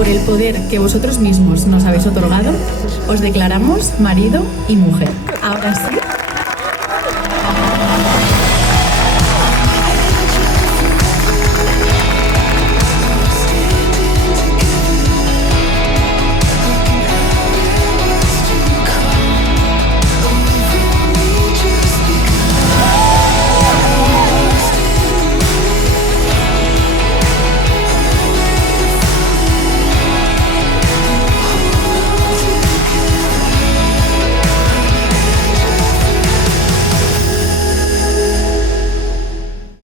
por el poder que vosotros mismos nos habéis otorgado, os declaramos marido y mujer. Ahora sí.